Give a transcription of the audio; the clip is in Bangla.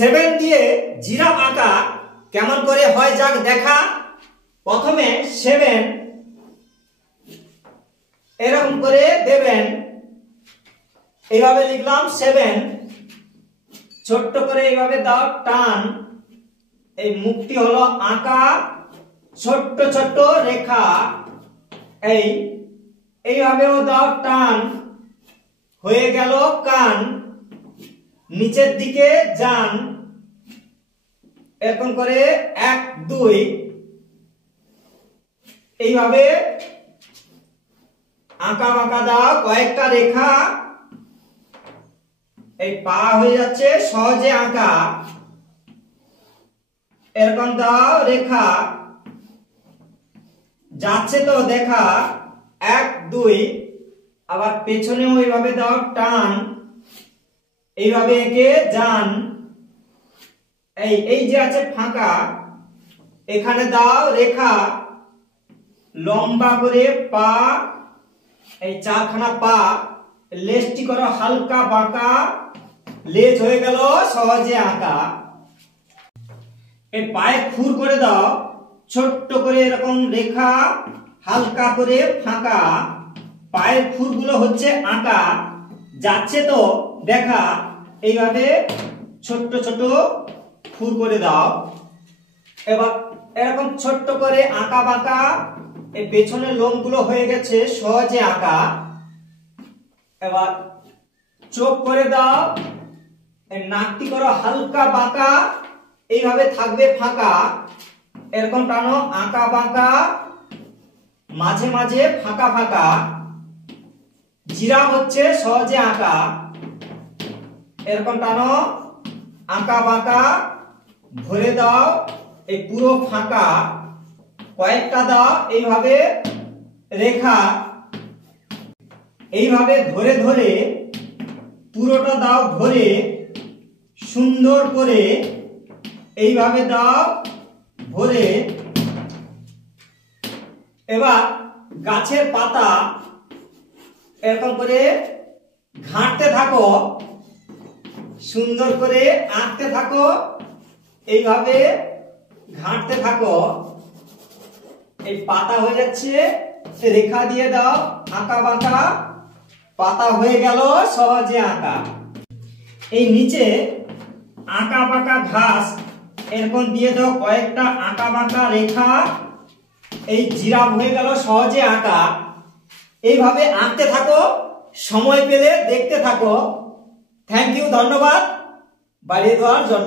7 দিয়ে জিরাফ আঁকা কেমন করে হয় যাক দেখা। প্রথমে 7 এরকম করে দেবেন, এইভাবে লিখলাম 7, ছোট্ট করে এইভাবে দাও টান, এই মুখটি হলো আঁকা, ছোট্ট ছোট্ট রেখা, এইভাবেও দাও টান, হয়ে গেল কান, নিচের দিকে যান, এরকম করে 1 2 এইভাবে আঁকা বাঁকা দাও কয়েকটা রেখা, এই পা হয়ে যাচ্ছে সহজে আঁকা, এরকম দাও রেখা, যাচ্ছে তো দেখা 1 2, আবার পেছনেও এইভাবে দাও টান, এইভাবে এঁকে যান, এই যে আছে ফাঁকা, এখানে দাও রেখা, লম্বা করে পা, এই 4খানা পা, লেজটি করো হালকা বাঁকা, লেজ হয়ে গেল সহজে আঁকা। এই পায়ে খুর করে দাও ছোট্ট করে এরকম রেখা, হালকা করে ফাঁকা, পায়ের খুরগুলো হচ্ছে আঁকা, যাচ্ছে তো দেখা, এইভাবে ছোট্ট ছোট খুর করে দাও। এবার এরকম ছোট্ট করে আঁকা বাঁকা, এই পেছনের লোমগুলো হয়ে গেছে সহজে আঁকা। এবার চোখ করে দাও, এই নাকটি করো হালকা বাঁকা, এইভাবে থাকবে ফাঁকা, এরকম টানো আঁকা বাঁকা, মাঝে মাঝে ফাঁকা ফাঁকা, জিরাফ হচ্ছে সহজে আঁকা, এরকম টানো আঁকা বাঁকা, ভরে দাও এই পুরো ফাঁকা, কয়েকটা দাও এইভাবে রেখা, এইভাবে ধরে ধরে পুরোটা দাও ধরে সুন্দর করে, এইভাবে দাও ভরে। এবার গাছের পাতা এরকম করে ঘাঁটতে থাকো, সুন্দর করে আঁকতে থাকো, এইভাবে ঘাঁটতে থাকো, এই পাতা হয়ে যাচ্ছে, রেখা দিয়ে দাও আঁকা বাঁকা, পাতা হয়ে গেল সহজে আঁকা। এই নিচে আঁকা বাঁকা ঘাস এরকম দিয়ে দাও কয়েকটা আঁকা বাঁকা রেখা, এই জিরাফ হয়ে গেল সহজে আঁকা। এইভাবে আঁকতে থাকো, সময় পেলে দেখতে থাকো। থ্যাংক ইউ, ধন্যবাদ বাড়িয়ে দেওয়ার জন্য।